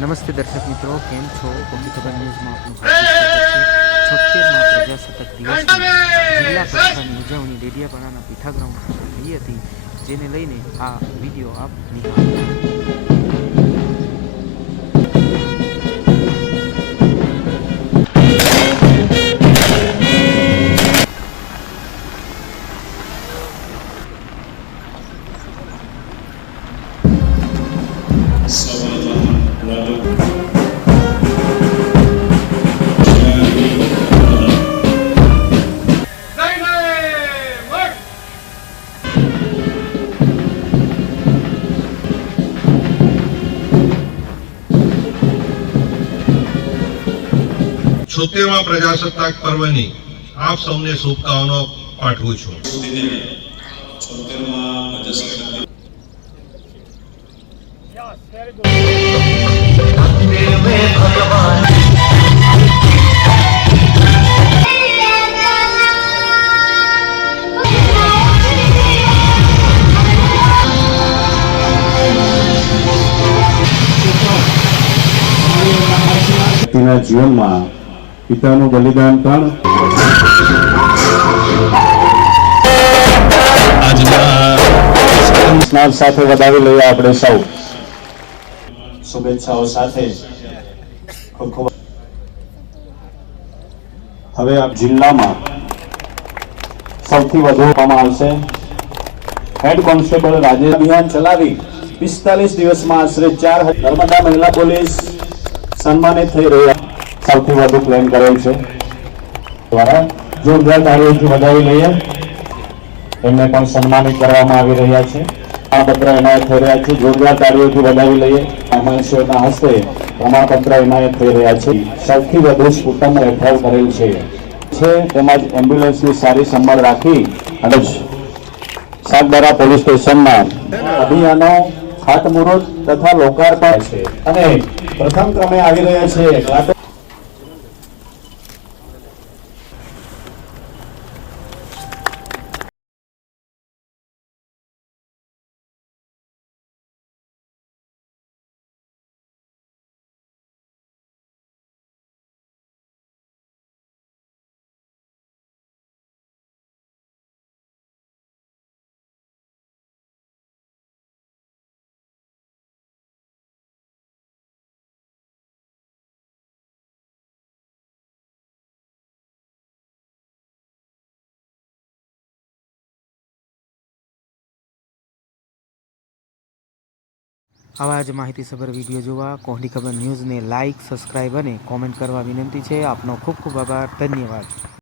નમસ્તે દર્શક મિત્રો, કેમ છો? કોકી ખબર ન્યૂઝમાં આપનું હાર્દિક સ્વાગત છે. 76મા પ્રજાસત્તાક દિવસની જિલ્લા કક્ષાની ઉજવણી ડેડિયાપાડાના પીઠા ગ્રાઉન્ડ ખાતે થઈ હતી, જેને લઈને આ વિડીયો આપ નિહાળો. છોતેરમા પ્રજાસત્તાક પર્વની આપ સૌને શુભકામનાઓ પાઠવું છું. વ્યક્તિના જીવનમાં પિતાનું બલિદાન પણ સ્નાન સાથે વધાવી લઈએ. આપણે સૌ શુભેચ્છાઓ સાથે ખૂબ ખૂબ. હવે આ જિલ્લામાં સૌથી વધુ આપવામાં આવશે. હેડ કોન્સ્ટેબલ રાજેશ અભિયાન ચલાવી 45 દિવસમાં આશરે 4 નર્મદા મહિલા પોલીસ સન્માનિત થઈ રહ્યા. સૌથી વધુ ક્લેમ કરેલ છે દ્વારા જોરદાર તાળીઓથી વધાવી લઈએ. એમને પણ સન્માનિત કરવામાં આવી રહ્યા છે. પ્રમાણપત્ર એનાયત થઈ રહ્યા છે. જોરદાર તાળીઓથી વધાવી લઈએ. સામાન્યના હસ્તે પ્રમાણપત્ર એનાયત થઈ રહ્યા છે. સૌથી વધુ સ્કૂટરનો રેફર કરેલ છે. તેમજ એમ્બ્યુલન્સની સારી સંભાળ રાખી અને સાગબારા પોલીસ સ્ટેશનમાં અભિયાનો ખાતમુહૂર્ત તથા લોકાર્પણ છે અને પ્રથમ ક્રમે આવી રહ્યા છે. આવા જ માહિતીસભર વિડીયો જોવા કોહલી ખબર ન્યૂઝને લાઇક, સબસ્ક્રાઇબ અને કોમેન્ટ કરવા વિનંતી છે. આપનો ખૂબ ખૂબ આભાર. ધન્યવાદ.